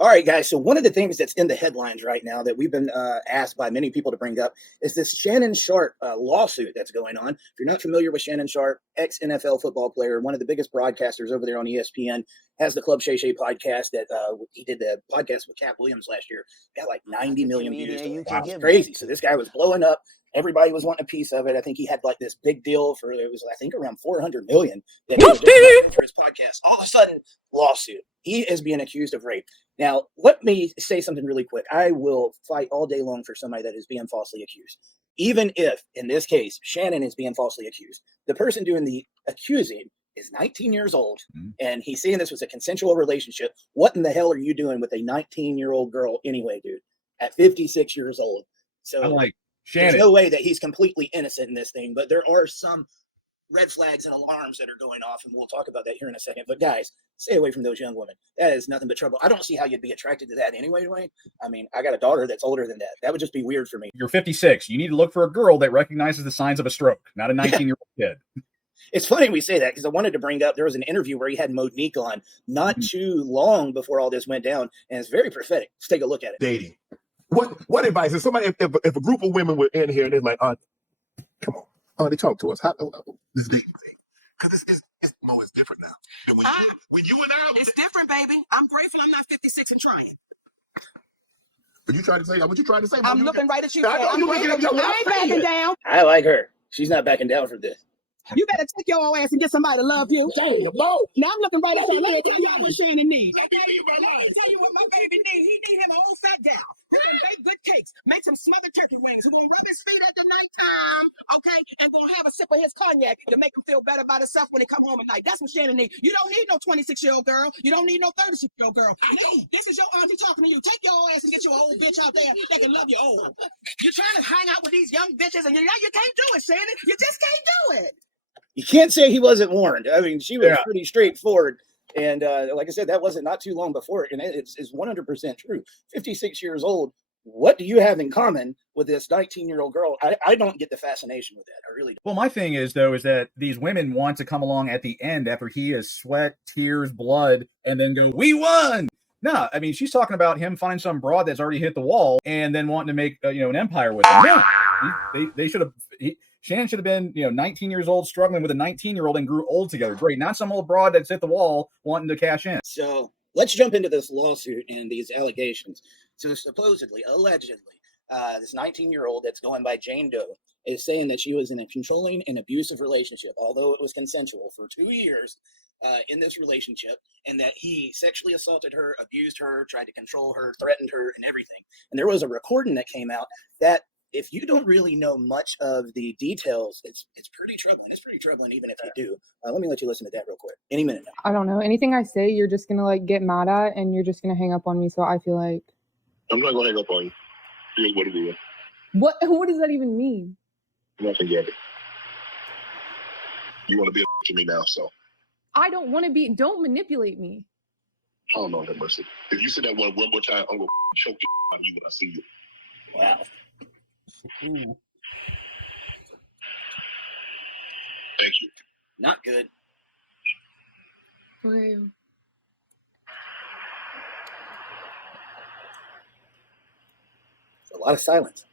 All right, guys. So one of the things that's in the headlines right now that we've been asked by many people to bring up is this Shannon Sharpe lawsuit that's going on. If you're not familiar with Shannon Sharpe, ex-NFL football player, one of the biggest broadcasters over there on ESPN, has the Club Shay Shay podcast that he did the podcast with Cat Williams last year. Got like 90 million views. Wow, it's crazy. So this guy was blowing up. Everybody was wanting a piece of it. I think he had like this big deal for, it was, I think, around 400 million that he was just for his podcast. All of a sudden, lawsuit. He is being accused of rape. Now, let me say something really quick. I will fight all day long for somebody that is being falsely accused. Even if, in this case, Shannon is being falsely accused. The person doing the accusing is 19 years old, and he's saying this was a consensual relationship. What in the hell are you doing with a 19-year-old girl anyway, dude, at 56 years old? So I'm like, Shannon, there's no way that he's completely innocent in this thing, but there are some red flags and alarms that are going off, and we'll talk about that here in a second. But guys, stay away from those young women. That is nothing but trouble. I don't see how you'd be attracted to that anyway, Dwayne. I mean, I got a daughter that's older than that. That would just be weird for me. You're 56. You need to look for a girl that recognizes the signs of a stroke, not a 19-year-old kid. It's funny we say that because I wanted to bring up, there was an interview where he had Monique on not too long before all this went down, and it's very prophetic. Let's take a look at it. Dating. What advice? If somebody, if a group of women were in here and they're like, come on, they talk to us. How this dating thing? Because it's different now. And when you and I, it's different, baby. I'm grateful I'm not 56 and trying. What you trying to say? What you trying to say? I'm looking right at you. I ain't backing down. I like her. She's not backing down from this. You better take your old ass and get somebody to love you. Damn, no. Now I'm looking right at you. Let me tell y'all what Shannon needs. Let me tell you what my baby needs. He need him an old fat gal who can bake good cakes, make some smothered turkey wings, who gonna rub his feet at the nighttime, okay, and gonna have a sip of his cognac to make him feel better about himself when he come home at night. That's what Shannon needs. You don't need no 26-year-old girl. You don't need no 36-year-old girl. No, this is your auntie talking to you. Take your old ass and get your old bitch out there that can love you old. You're trying to hang out with these young bitches and you can't do it, Shannon. You just can't do it. You can't say he wasn't warned. I mean, she was pretty straightforward. And like I said, that wasn't not too long before. And it's 100% true. 56 years old. What do you have in common with this 19-year-old girl? I don't get the fascination with that. I really don't. Well, my thing is, though, is that these women want to come along at the end after he has sweat, tears, blood, and then go, we won. No, I mean, she's talking about him finding some broad that's already hit the wall and then wanting to make, an empire with him. No, they should have... Shannon should have been, 19 years old, struggling with a 19-year-old and grew old together. Great. Not some old broad that's hit the wall wanting to cash in. So let's jump into this lawsuit and these allegations. So supposedly, allegedly, this 19-year-old that's going by Jane Doe is saying that she was in a controlling and abusive relationship, although it was consensual, for 2 years in this relationship, and that he sexually assaulted her, abused her, tried to control her, threatened her, and everything. And there was a recording that came out that, if you don't really know much of the details, it's pretty troubling. It's pretty troubling even if you do. Let me let you listen to that real quick. Any minute now. I don't know. Anything I say, you're just going to get mad at and you're just going to hang up on me. So I feel like... I'm not going to hang up on you. Here's what it is. What does that even mean? Nothing yet. You want to be a to me now, so. I don't want to be... Don't manipulate me. Oh, no, that mercy. If you say that one more time, I'm going to choke out of you when I see you. Wow. Ooh. Thank you. Not good. Okay. A lot of silence.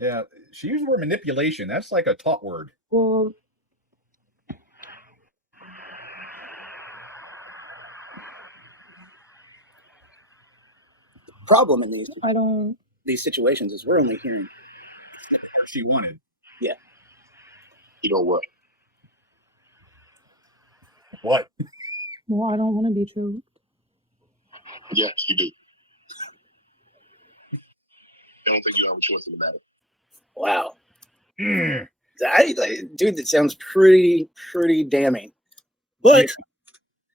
Yeah, she used the word manipulation. That's like a taught word. Well... The problem in these situations is we're only hearing She wanted. Yeah. You know what? What? Well, I don't want to be choked. Yes, you do. I don't think you have a choice in the matter. Wow. Dude, that sounds pretty damning. But,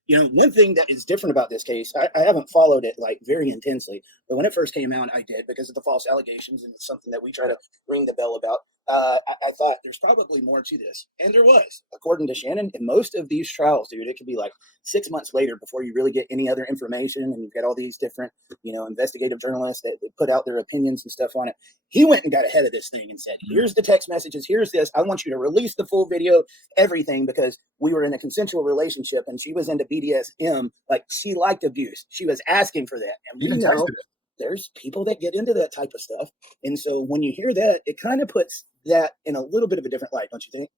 one thing that is different about this case, I haven't followed it very intensely, but when it first came out, I did because of the false allegations, and it's something that we try to ring the bell about. I thought there's probably more to this, and there was. According to Shannon, in most of these trials, dude, it could be 6 months later before you really get any other information, and you've got all these different, investigative journalists that put out their opinions and stuff on it. He went and got ahead of this thing and said, here's the text messages, here's this. I want you to release the full video, everything, because we were in a consensual relationship, and she was into BDSM, like she liked abuse. She was asking for that. And we Even know texted it. there's people that get into that type of stuff. And so when you hear that, it kind of puts that in a little bit of a different light, don't you think?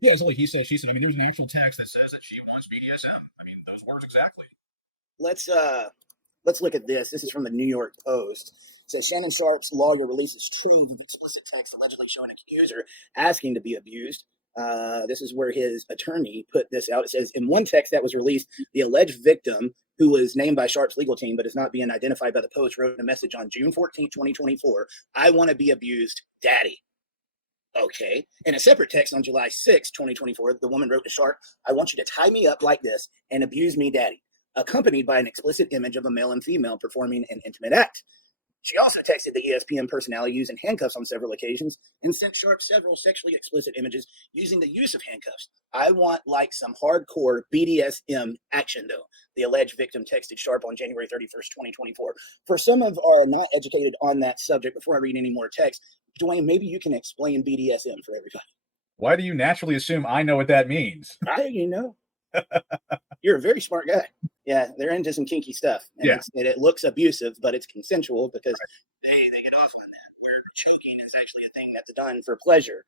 Yeah, it's like he said, she said. I mean, there's an actual text that says that she wants BDSM. I mean, those words exactly. Let's look at this. This is from the New York Post. It says Shannon Sharpe's lawyer releases trove of explicit text allegedly showing accuser asking to be abused. This is where his attorney put this out. It says in one text that was released, the alleged victim, who was named by Sharpe's legal team but is not being identified by the Post, wrote a message on June 14, 2024. I want to be abused, daddy. Okay. In a separate text on July 6, 2024, the woman wrote to Sharpe, I want you to tie me up like this and abuse me, daddy, accompanied by an explicit image of a male and female performing an intimate act. She also texted the ESPN personality using handcuffs on several occasions and sent Sharpe several sexually explicit images using the use of handcuffs. I want like some hardcore BDSM action, though, the alleged victim texted Sharpe on January 31st, 2024. For some of our not educated on that subject, before I read any more text, Dwayne, maybe you can explain BDSM for everybody. Why do you naturally assume I know what that means? You're a very smart guy. Yeah, they're into some kinky stuff. And Yeah. it looks abusive, but it's consensual because they get off on that. Where choking is actually a thing that's done for pleasure,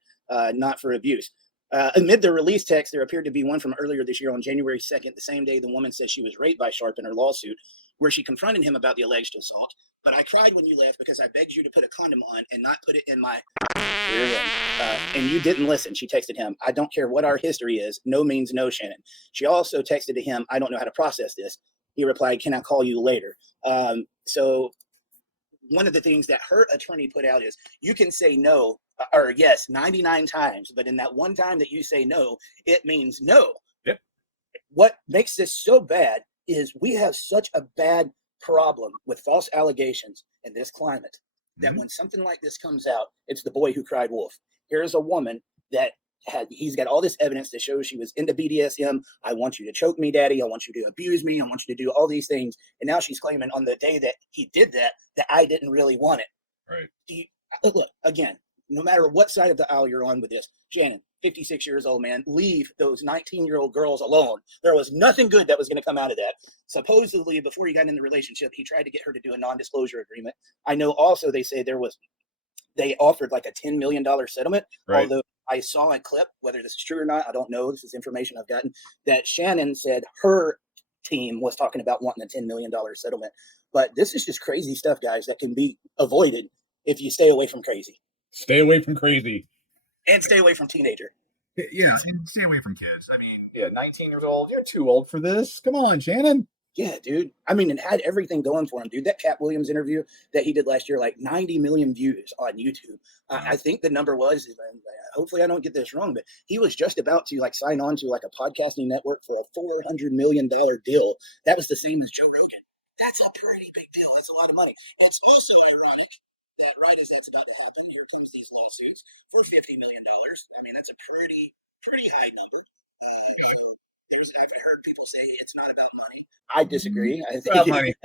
not for abuse. Amid the release text, there appeared to be one from earlier this year on January 2nd, the same day the woman says she was raped by Sharpe in her lawsuit, where she confronted him about the alleged assault. But I cried when you left because I begged you to put a condom on and not put it in my rear end. And you didn't listen. She texted him, I don't care what our history is. No means no, Shannon. She also texted to him, I don't know how to process this. He replied, can I call you later? So one of the things that her attorney put out is you can say no or yes 99 times, but in that one time that you say no, it means no. Yep. What makes this so bad is we have such a bad problem with false allegations in this climate that when something like this comes out, it's the boy who cried wolf. Here's a woman that he's got all this evidence that shows she was into BDSM. I want you to choke me, daddy. I want you to abuse me. I want you to do all these things. And now she's claiming on the day that he did that I didn't really want it. Right. Look, again, no matter what side of the aisle you're on with this, Shannon, 56 years old, man, leave those 19-year-old girls alone. There was nothing good that was going to come out of that. Supposedly, before he got in the relationship, he tried to get her to do a non-disclosure agreement. I know also they say they offered like a $10 million settlement, Right. although I saw a clip, whether this is true or not, I don't know. This is information I've gotten, that Shannon said her team was talking about wanting a $10 million settlement. But this is just crazy stuff, guys, that can be avoided if you stay away from crazy. Stay away from crazy. And stay away from teenager. Yeah, and stay away from kids. I mean, yeah, 19 years old. You're too old for this. Come on, Shannon. Yeah, dude. I mean, it had everything going for him, dude. That Cat Williams interview that he did last year, like 90 million views on YouTube. I think the number was, hopefully I don't get this wrong, but he was just about to like sign on to like a podcasting network for a $400 million deal. That was the same as Joe Rogan. That's a pretty big deal. That's a lot of money. It's also ironic that right as that's about to happen, here comes these lawsuits for $50 million. I mean, that's a pretty high number. I've heard people say it's not about money. I disagree. I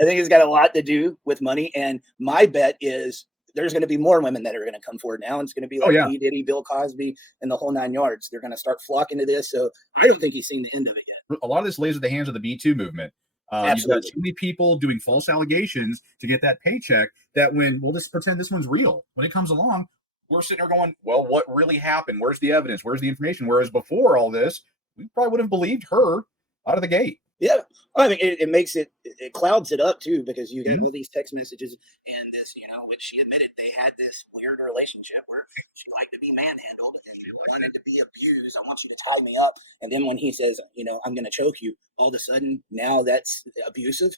think it's got a lot to do with money. And my bet is there's going to be more women that are going to come forward now. And it's going to be like P. Diddy, Bill Cosby, and the whole 9 yards. They're going to start flocking to this. So I don't think he's seen the end of it yet. A lot of this lays at the hands of the Me Too movement. You've got too many people doing false allegations to get that paycheck that we'll just pretend this one's real. When it comes along, we're sitting there going, well, what really happened? Where's the evidence? Where's the information? Whereas before all this, we probably would have believed her out of the gate. Yeah. I mean, it makes it clouds it up too, because you get all these text messages and this, which she admitted they had this weird relationship where she liked to be manhandled and wanted to be abused. I want you to tie me up. And then when he says, I'm going to choke you, all of a sudden now that's abusive.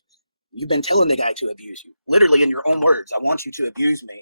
You've been telling the guy to abuse you, literally in your own words. I want you to abuse me.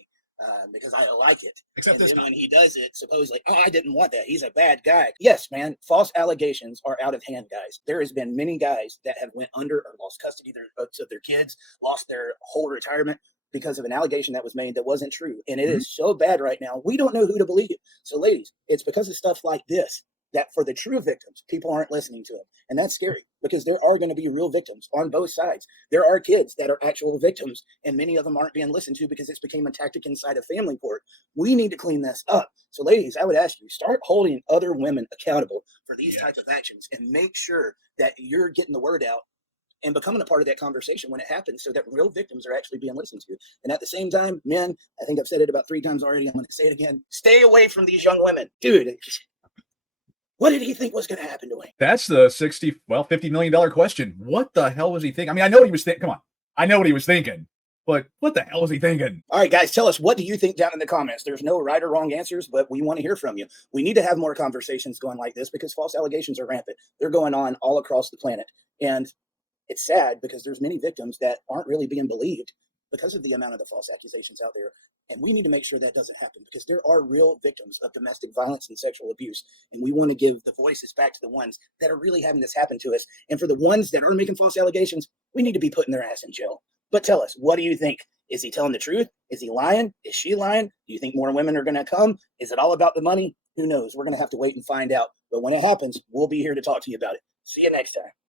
Because I like it. Except and then when he does it, supposedly, I didn't want that. He's a bad guy. Yes, man. False allegations are out of hand, guys. There has been many guys that have went under or lost custody of their kids, lost their whole retirement because of an allegation that was made that wasn't true. And it is so bad right now. We don't know who to believe. So, ladies, it's because of stuff like this that for the true victims, people aren't listening to them. And that's scary because there are going to be real victims on both sides. There are kids that are actual victims, and many of them aren't being listened to because it's became a tactic inside of family court. We need to clean this up. So, ladies, I would ask you, start holding other women accountable for these types of actions and make sure that you're getting the word out and becoming a part of that conversation when it happens so that real victims are actually being listened to. And at the same time, men, I think I've said it about 3 times already. I'm going to say it again. Stay away from these young women. Dude, what did he think was going to happen to him? That's the $50 million question. What the hell was he thinking? I mean, I know what he was thinking. Come on. I know what he was thinking, but what the hell was he thinking? All right, guys, tell us, what do you think down in the comments? There's no right or wrong answers, but we want to hear from you. We need to have more conversations going like this because false allegations are rampant. They're going on all across the planet. And it's sad because there's many victims that aren't really being believed because of the amount of the false accusations out there. And we need to make sure that doesn't happen because there are real victims of domestic violence and sexual abuse. And we want to give the voices back to the ones that are really having this happen to us. And for the ones that are making false allegations, we need to be putting their ass in jail. But tell us, what do you think? Is he telling the truth? Is he lying? Is she lying? Do you think more women are going to come? Is it all about the money? Who knows? We're going to have to wait and find out. But when it happens, we'll be here to talk to you about it. See you next time.